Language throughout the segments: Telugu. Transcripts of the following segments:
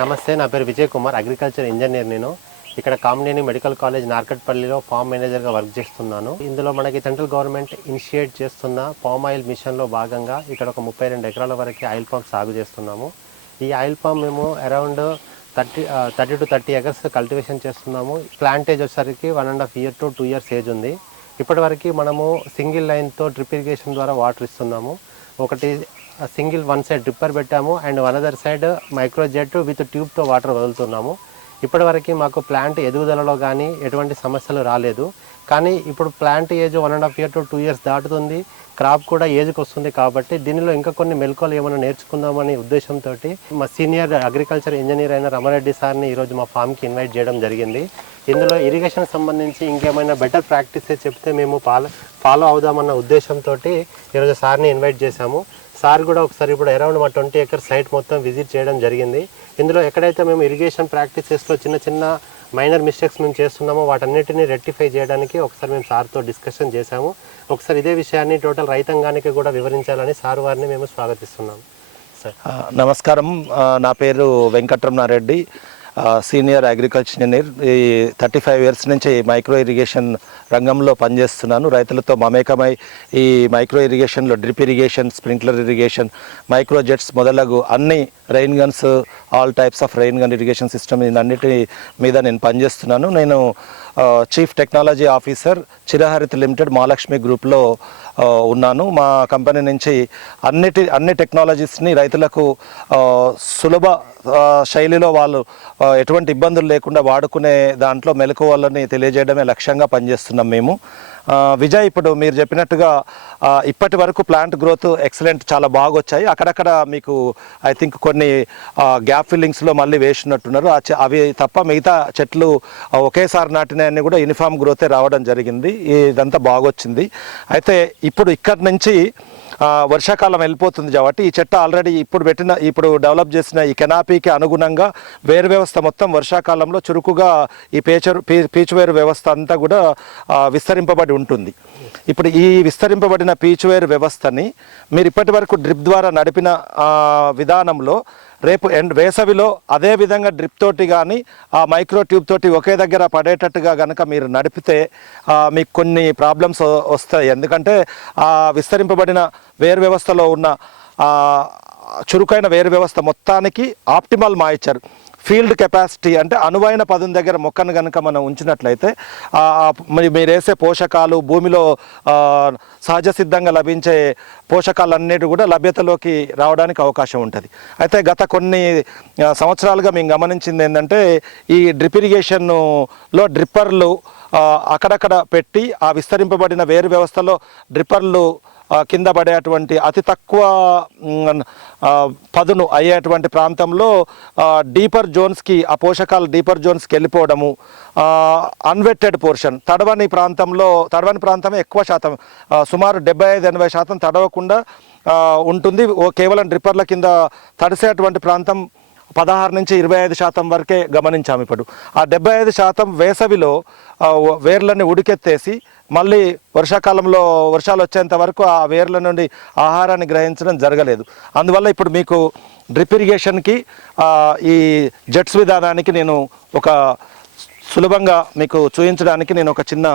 నమస్తే నా పేరు విజయ్ కుమార్ అగ్రికల్చర్ ఇంజనీర్ నేను. ఇక్కడ కామినేని మెడికల్ కాలేజ్ నార్కట్పల్లిలో ఫామ్ మేనేజర్గా వర్క్ చేస్తున్నాను. ఇందులో మనకి సెంట్రల్ గవర్నమెంట్ ఇనిషియేట్ చేస్తున్న పామ్ ఆయిల్ మిషన్లో భాగంగా ఇక్కడ ఒక ముప్పై రెండు ఎకరాల వరకు ఆయిల్ పంప్ సాగు చేస్తున్నాము. ఈ ఆయిల్ పంప్ మేము around thirty thirty to thirty acres cultivation చేస్తున్నాము. ప్లాంటేజ్ వచ్చేసరికి one and half year to two years age ఉంది. ఇప్పటివరకు మనము సింగిల్ లైన్తో డ్రిప్ ఇరిగేషన్ ద్వారా వాటర్ ఇస్తున్నాము. ఒకటి సింగిల్ వన్ సైడ్ డ్రిప్పర్ పెట్టాము and one other side micro jet with ట్యూబ్తో water వదులుతున్నాము. ఇప్పటివరకు మాకు ప్లాంట్ ఎదుగుదలలో కానీ ఎటువంటి సమస్యలు రాలేదు. కానీ ఇప్పుడు plant age one and half year to two years దాటుతుంది. Crop కూడా ఏజ్కి వస్తుంది కాబట్టి దీనిలో ఇంకా కొన్ని మెలకువలు ఏమైనా నేర్చుకుందామనే ఉద్దేశంతో మా సీనియర్ అగ్రికల్చర్ ఇంజనీర్ అయిన రమారెడ్డి సార్ని ఈరోజు మా ఫామ్కి ఇన్వైట్ చేయడం జరిగింది. ఇందులో ఇరిగేషన్ సంబంధించి ఇంకేమైనా బెటర్ ప్రాక్టీసెస్ చెప్తే మేము ఫాలో ఫాలో అవుదామన్న ఉద్దేశంతో ఈరోజు సార్ని ఇన్వైట్ చేశాము. సార్ కూడా ఒకసారి ఇప్పుడు అరౌండ్ మా ట్వంటీ ఎకర్ సైట్ మొత్తం విజిట్ చేయడం జరిగింది. ఇందులో ఎక్కడైతే మేము ఇరిగేషన్ ప్రాక్టీసెస్లో చిన్న చిన్న మైనర్ మిస్టేక్స్ మేము చేస్తున్నామో వాటన్నిటిని రెక్టిఫై చేయడానికి ఒకసారి మేము సార్తో డిస్కషన్ చేశాము. ఒకసారి ఇదే విషయాన్ని టోటల్ రైతాంగానికి కూడా వివరించాలని సార్ వారిని మేము స్వాగతిస్తున్నాము సార్. నమస్కారం. నా పేరు వెంకట్రమణారెడ్డి. సీనియర్ అగ్రికల్చర్ ఇంజనీర్ ఈ థర్టీ ఫైవ్ ఇయర్స్ నుంచి మైక్రో ఇరిగేషన్ రంగంలో పనిచేస్తున్నాను. రైతులతో మమేకమై ఈ micro ఇరిగేషన్లో drip irrigation sprinkler irrigation micro jets మొదలగు అన్ని rain guns all types of rain gun irrigation system అన్నిటి మీద నేను పనిచేస్తున్నాను. నేను chief technology officer Chiraharit limited Mahalakshmi గ్రూప్లో ఉన్నాను. మా కంపెనీ నుంచి అన్నిటి అన్ని టెక్నాలజీస్ని రైతులకు సులభ శైలిలో వాళ్ళు ఎటువంటి ఇబ్బందులు లేకుండా వాడుకునే దాంట్లో మెలకువలని తెలియజేయడమే లక్ష్యంగా పనిచేస్తున్నాం మేము. విజయ్ ఇప్పుడు మీరు చెప్పినట్టుగా ఇప్పటి వరకు ప్లాంట్ గ్రోత్ ఎక్సలెంట్ చాలా బాగా వచ్చాయి అక్కడక్కడ మీకు ఐ థింక్ కొన్ని గ్యాప్ ఫిల్లింగ్స్లో మళ్ళీ వేసినట్టున్నారు. అవి తప్ప మిగతా చెట్లు ఒకేసారి నాటినే అన్నీ కూడా యూనిఫామ్ గ్రోతే రావడం జరిగింది. ఇదంతా బాగొచ్చింది. అయితే ఇప్పుడు ఇక్కడి నుంచి వర్షాకాలం వెళ్ళిపోతుంది కాబట్టి ఈ చెట్టు ఆల్రెడీ ఇప్పుడు పెట్టిన ఇప్పుడు డెవలప్ చేసిన ఈ కెనాపీకి అనుగుణంగా వేరు వ్యవస్థ మొత్తం వర్షాకాలంలో చురుకుగా ఈ పేచరు పీచువేరు వ్యవస్థ అంతా కూడా విస్తరింపబడి ఉంటుంది. ఇప్పుడు ఈ విస్తరింపబడిన పీచువేరు వ్యవస్థని మీరు ఇప్పటి వరకు డ్రిప్ ద్వారా నడిపిన విధానంలో రేపు ఎండ్ వేసవిలో అదే విధంగా డ్రిప్ తోటి కానీ ఆ మైక్రో ట్యూబ్ తోటి ఒకే దగ్గర పడేటట్టుగా కనుక మీరు నడిపితే మీకు కొన్ని ప్రాబ్లమ్స్ వస్తాయి. ఎందుకంటే ఆ విస్తరింపబడిన వేరు వ్యవస్థలో ఉన్న చురుకైన వేరు వ్యవస్థ మొత్తానికి ఆప్టిమల్ మాయిచర్ ఫీల్డ్ కెపాసిటీ అంటే అనువైన పదం దగ్గర మొక్కను కనుక మనం ఉంచినట్లయితే మీరేసే మరి మీరు వేసే పోషకాలు భూమిలో సహజ సిద్ధంగా లభించే పోషకాలన్నిటి కూడా లభ్యతలోకి రావడానికి అవకాశం ఉంటుంది. అయితే గత కొన్ని సంవత్సరాలుగా మేము గమనించింది ఏంటంటే ఈ డ్రిప్ ఇరిగేషన్లో డ్రిప్పర్లు అక్కడక్కడ పెట్టి ఆ విస్తరింపబడిన వేరు వ్యవస్థలో డ్రిప్పర్లు కింద పడేటువంటి అతి తక్కువ పదును అయ్యేటువంటి ప్రాంతంలో డీపర్ జోన్స్కి ఆ పోషకాలు డీపర్ జోన్స్కి వెళ్ళిపోవడము అన్వెట్టెడ్ పోర్షన్ తడవని ప్రాంతంలో తడవని ప్రాంతమే ఎక్కువ శాతం సుమారు డెబ్బై ఐదు ఎనభై శాతం తడవకుండా ఉంటుంది. కేవలం డ్రిప్పర్ల కింద తడిసేటువంటి ప్రాంతం పదహారు నుంచి ఇరవై ఐదు శాతం వరకే గమనించాము ఇప్పుడు. ఆ డెబ్బై ఐదు శాతం వేసవిలో వేర్లని ఉడికెత్తేసి మళ్ళీ వర్షాకాలంలో వర్షాలు వచ్చేంత వరకు ఆ వేర్ల నుండి ఆహారాన్ని గ్రహించడం జరగలేదు. అందువల్ల ఇప్పుడు మీకు డ్రిప్ ఇరిగేషన్కి ఈ జెట్స్ విధానానికి నేను ఒక సులభంగా మీకు చూపించడానికి నేను ఒక చిన్న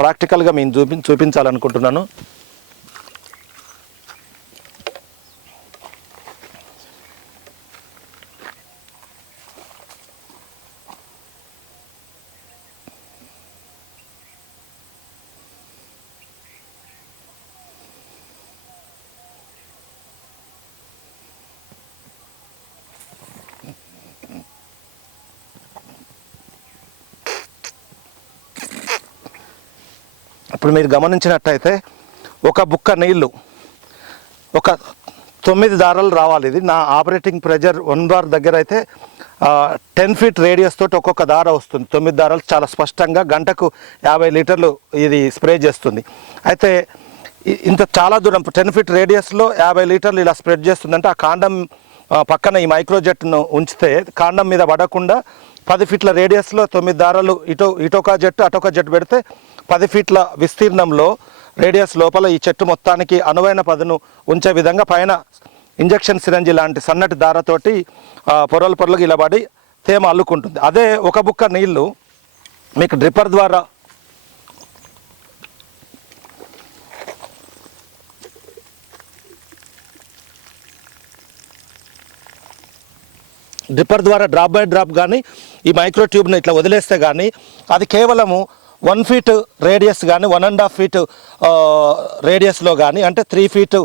ప్రాక్టికల్గా మేము చూపి చూపించాలనుకుంటున్నాను. ఇప్పుడు మీరు గమనించినట్టయితే ఒక బుక్క నీళ్ళు ఒక తొమ్మిది దారాలు రావాలి. ఇది నా ఆపరేటింగ్ ప్రెజర్ వన్ బార్ దగ్గర అయితే టెన్ ఫీట్ రేడియస్ తోటి ఒక్కొక్క దార వస్తుంది. తొమ్మిది దారాలు చాలా స్పష్టంగా గంటకు యాభై లీటర్లు ఇది స్ప్రే చేస్తుంది. అయితే ఇంత చాలా దూరం టెన్ ఫీట్ రేడియస్లో యాభై లీటర్లు ఇలా స్ప్రెడ్ చేస్తుందంటే ఆ కాండం పక్కన ఈ మైక్రోజెట్ను ఉంచితే కాండం మీద పడకుండా పది ఫీట్ల రేడియస్లో తొమ్మిది దారాలు ఇటో ఇటొక జట్టు అటొక జట్టు పెడితే పది ఫీట్ల విస్తీర్ణంలో రేడియస్ లోపల ఈ చెట్టు మొత్తానికి అనువైన పదును ఉంచే విధంగా పైన ఇంజక్షన్ సిరంజి లాంటి సన్నటి దారతోటి పొరలు పొరలకు ఇలా పడి తేమ అల్లుకుంటుంది. అదే ఒక బుక్క నీళ్ళు మీకు డ్రిప్పర్ ద్వారా డ్రిప్పర్ ద్వారా డ్రాప్ బై డ్రాప్ కానీ ఈ మైక్రో ట్యూబ్ని ఇట్లా వదిలేస్తే కానీ అది కేవలము వన్ ఫీట్ రేడియస్ కానీ వన్ అండ్ హాఫ్ ఫీట్ రేడియస్లో కానీ అంటే త్రీ ఫీట్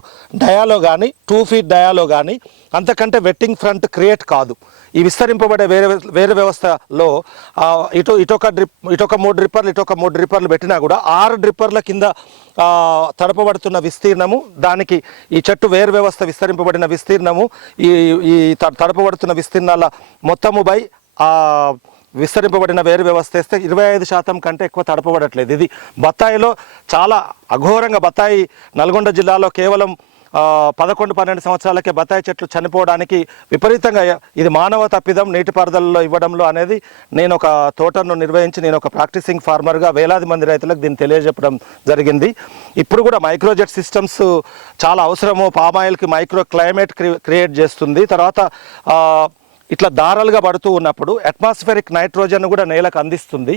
డయాలో కానీ టూ ఫీట్ డయాలో కానీ అంతకంటే వెట్టింగ్ ఫ్రంట్ క్రియేట్ కాదు. ఈ విస్తరింపబడే వేరే వేరే వ్యవస్థలో ఇటు ఇటొక డ్రిప్ ఇటొక మూడు డ్రిప్పర్లు ఇటొక మూడు డ్రిప్పర్లు పెట్టినా కూడా ఆరు డ్రిప్పర్ల కింద తడపబడుతున్న విస్తీర్ణము దానికి ఈ చెట్టు వేరు వ్యవస్థ విస్తరింపబడిన విస్తీర్ణము ఈ ఈ త- తడపబడుతున్న విస్తీర్ణాల మొత్తము బై విస్తరింపబడిన వేరు వ్యవస్థ వేస్తే ఇరవై ఐదు శాతం కంటే ఎక్కువ తడపబడట్లేదు. ఇది బత్తాయిలో చాలా అఘోరంగా బత్తాయి నల్గొండ జిల్లాలో కేవలం పదకొండు పన్నెండు సంవత్సరాలకే బత్తాయి చెట్లు చనిపోవడానికి విపరీతంగా ఇది మానవ తప్పిదం నీటిపారుదలలో ఇవ్వడంలో అనేది నేను ఒక తోటను నిర్వహించి నేను ఒక ప్రాక్టీసింగ్ ఫార్మర్గా వేలాది మంది రైతులకు దీన్ని తెలియజెప్పడం జరిగింది. ఇప్పుడు కూడా మైక్రోజెట్ సిస్టమ్స్ చాలా అవసరము. పామాయిల్కి మైక్రో క్లైమేట్ క్రియేట్ చేస్తుంది. తర్వాత ఇట్లా దారాలుగా పడుతూ ఉన్నప్పుడు అట్మాస్ఫెరిక్ నైట్రోజన్ కూడా నేలకు అందిస్తుంది.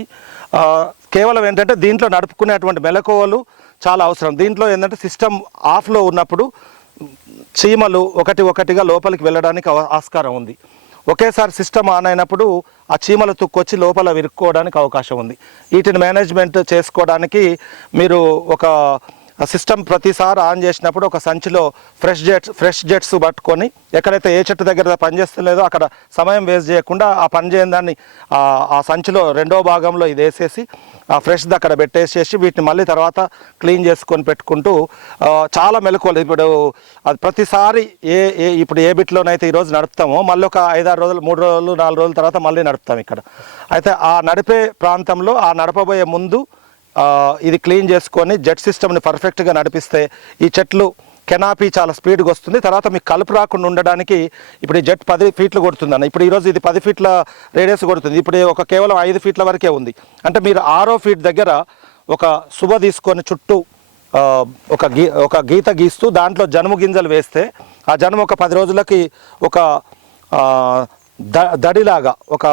కేవలం ఏంటంటే దీంట్లో నడుపుకునేటువంటి మెలకువలు చాలా అవసరం. దీంట్లో ఏంటంటే సిస్టమ్ ఆఫ్లో ఉన్నప్పుడు చీమలు ఒకటి ఒకటిగా లోపలికి వెళ్ళడానికి ఆస్కారం ఉంది. ఒకేసారి సిస్టమ్ ఆన్ అయినప్పుడు ఆ చీమల తుక్కొచ్చి లోపల విరుక్కోవడానికి అవకాశం ఉంది. వీటిని మేనేజ్మెంట్ చేసుకోవడానికి మీరు ఒక సిస్టమ్ ప్రతిసారి ఆన్ చేసినప్పుడు ఒక సంచిలో ఫ్రెష్ జెట్స్ ఫ్రెష్ జెట్స్ పట్టుకొని ఎక్కడైతే ఏ చెట్టు దగ్గర పనిచేస్తలేదో అక్కడ సమయం వేస్ట్ చేయకుండా ఆ పని చేయని దాన్ని ఆ సంచిలో రెండో భాగంలో ఇది వేసేసి ఆ ఫ్రెష్ది అక్కడ పెట్టేసేసి వీటిని మళ్ళీ తర్వాత క్లీన్ చేసుకొని పెట్టుకుంటూ చాలా మెలకువలు. ఇప్పుడు అది ప్రతిసారి ఏ ఏ ఇప్పుడు ఏ బిట్లోనైతే ఈరోజు నడుపుతామో మళ్ళీ ఒక ఐదారు రోజులు మూడు రోజులు నాలుగు రోజుల తర్వాత మళ్ళీ నడుపుతాం ఇక్కడ. అయితే ఆ నడిపే ప్రాంతంలో ఆ నడపబోయే ముందు ఇది క్లీన్ చేసుకొని జెట్ సిస్టమ్ని పర్ఫెక్ట్గా నడిపిస్తే ఈ చెట్లు కెనాపీ చాలా స్పీడ్గా వస్తుంది. తర్వాత మీకు కలుపు రాకుండా ఉండడానికి ఇప్పుడు ఈ జెట్ పది ఫీట్లు కొడుతుందన్న ఇప్పుడు ఈరోజు ఇది పది ఫీట్ల రేడియస్ కొడుతుంది. ఇప్పుడు ఒక కేవలం ఐదు ఫీట్ల వరకే ఉంది. అంటే మీరు ఆరో ఫీట్ దగ్గర ఒక శుభ తీసుకొని చుట్టూ ఒక గీ ఒక గీత గీస్తూ దాంట్లో జనుము గింజలు వేస్తే ఆ జనుము ఒక పది రోజులకి ఒక ద దడిలాగా ఒక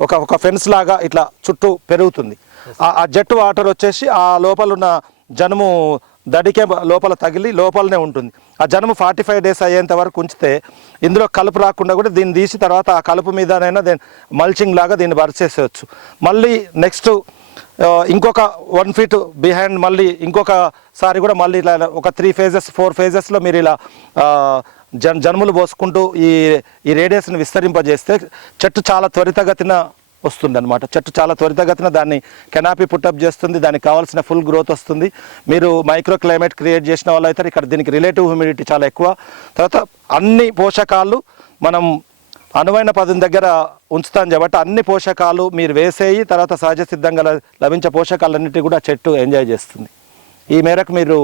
ఒక ఒక ఫెన్స్ లాగా ఇట్లా చుట్టూ పెరుగుతుంది. ఆ- జెట్ వాటర్ వచ్చేసి ఆ లోపల ఉన్న జనుము దడికే లోపల తగిలి లోపలనే ఉంటుంది. ఆ జనుము ఫార్టీ ఫైవ్ డేస్ అయ్యేంత వరకు ఉంచితే ఇందులో కలుపు రాకుండా కూడా దీన్ని తీసి తర్వాత ఆ కలుపు మీదనైనా దీన్ని మల్చింగ్ లాగా దీన్ని వరిసేసేయచ్చు. మళ్ళీ నెక్స్ట్ ఇంకొక వన్ ఫీట్ బిహైండ్ మళ్ళీ ఇంకొకసారి కూడా మళ్ళీ ఇలా ఒక త్రీ ఫేజెస్ ఫోర్ ఫేజెస్లో మీరు ఇలా జన్ జన్ములు పోసుకుంటూ ఈ ఈ రేడియస్ని విస్తరింపజేస్తే చెట్టు చాలా త్వరితగతిన వస్తుంది అనమాట చెట్టు చాలా త్వరితగతిన దాన్ని కెనాపీ పుట్టప్ చేస్తుంది. దానికి కావాల్సిన ఫుల్ గ్రోత్ వస్తుంది. మీరు మైక్రో క్లైమేట్ క్రియేట్ చేసిన వాళ్ళు అయితే ఇక్కడ దీనికి రిలేటివ్ హ్యూమిడిటీ చాలా ఎక్కువ. తర్వాత అన్ని పోషకాలు మనం అనువైన పదం దగ్గర ఉంచుతాం కాబట్టి అన్ని పోషకాలు మీరు వేసేయి తర్వాత సహజ సిద్ధంగా లభించే పోషకాలన్నిటి కూడా చెట్టు ఎంజాయ్ చేస్తుంది. ఈ మేరకు మీరు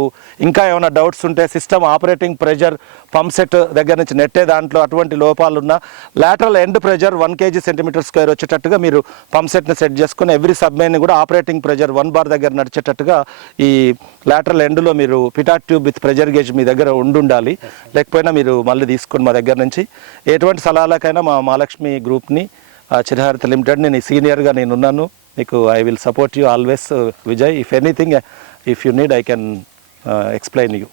ఇంకా ఏమైనా డౌట్స్ ఉంటే system operating pressure pump set దగ్గర నుంచి నెట్టే దాంట్లో అటువంటి లోపాలు ఉన్న lateral end pressure one KG centimetre square వచ్చేటట్టుగా మీరు పంప్ సెట్ని సెట్ చేసుకుని ఎవ్రీ సబ్మెయిన్ కూడా ఆపరేటింగ్ ప్రెషర్ వన్ బార్ దగ్గర నడిచేటట్టుగా ఈ లాటరల్ ఎండ్లో మీరు pitot tube with pressure gauge మీ దగ్గర ఉండుండాలి. లేకపోయినా మీరు మళ్ళీ తీసుకుని మా దగ్గర నుంచి ఎటువంటి సలహాలకైనా మా మహాలక్ష్మి గ్రూప్ని చిరహారత లిమిటెడ్ నేను సీనియర్గా నేను ఉన్నాను మీకు I will support you always Vijay. If anything if you need I can explain you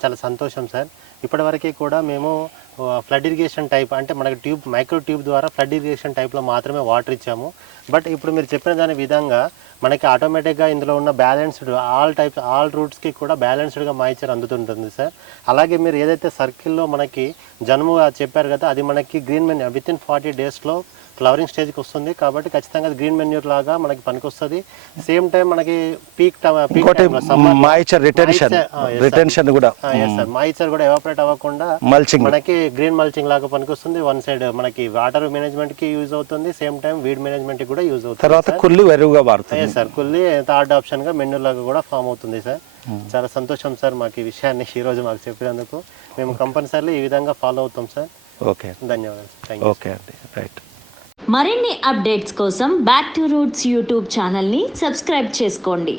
చాలా సంతోషం సార్. ఇప్పటివరకు కూడా మేము ఫ్లడ్ ఇరిగేషన్ టైప్ అంటే మనకి ట్యూబ్ మైక్రో ట్యూబ్ ద్వారా ఫ్లడ్ ఇరిగేషన్ టైప్లో మాత్రమే వాటర్ ఇచ్చాము. బట్ ఇప్పుడు మీరు చెప్పిన దాని విధంగా మనకి ఆటోమేటిక్గా ఇందులో ఉన్న బ్యాలెన్స్డ్ ఆల్ టైప్స్ ఆల్ రూట్స్కి కూడా బ్యాలెన్స్డ్గా మాయిచర్ అందుతుంటుంది సార్ అలాగే మీరు ఏదైతే సర్కిల్లో మనకి జన్ము చెప్పారు కదా అది మనకి green manure with in forty డేస్లో ఫ్లవరింగ్ స్టేజ్కి వస్తుంది. కాబట్టి ఖచ్చితంగా గ్రీన్ మెన్యూర్ లాగా మనకి పనికొస్తుంది. సేమ్ టైం మనకి పీక్ మాయిచర్ రిటెన్షన్ రిటెన్షన్ కూడా. మాయిచర్ కూడా ఎవాపరేట్ అవ్వకుండా మల్చింగ్ మనకి గ్రీన్ మల్చింగ్ లాగా పనికొస్తుంది. వన్ సైడ్ మనకి వాటర్ మేనేజ్మెంట్కి యూజ్ అవుతుంది. సేమ్ టైం వీడ్ మేనేజ్మెంట్కి కూడా యూజ్ అవుతుంది తర్వాత కుళ్ళు వెరువుగా మారుతుంది. సార్ కుల్లి థర్డ్ ఆప్షన్గా మెన్యూ లాగా కూడా ఫామ్ అవుతుంది సార్. చాలా సంతోషం సార్ మాకు ఈ విషయాన్ని ఈ రోజు మాకు చెప్పినందుకు. మేము కంపల్సరీ ఈ విధంగా ఫాలో అవుతాం సార్. ఓకే ధన్యవాదాలు. ఓకే అండి. రైట్ మరిన్ని అప్డేట్స్ కోసం బ్యాక్ టు రూట్స్ యూట్యూబ్ ఛానల్ని సబ్స్క్రైబ్ చేసుకోండి.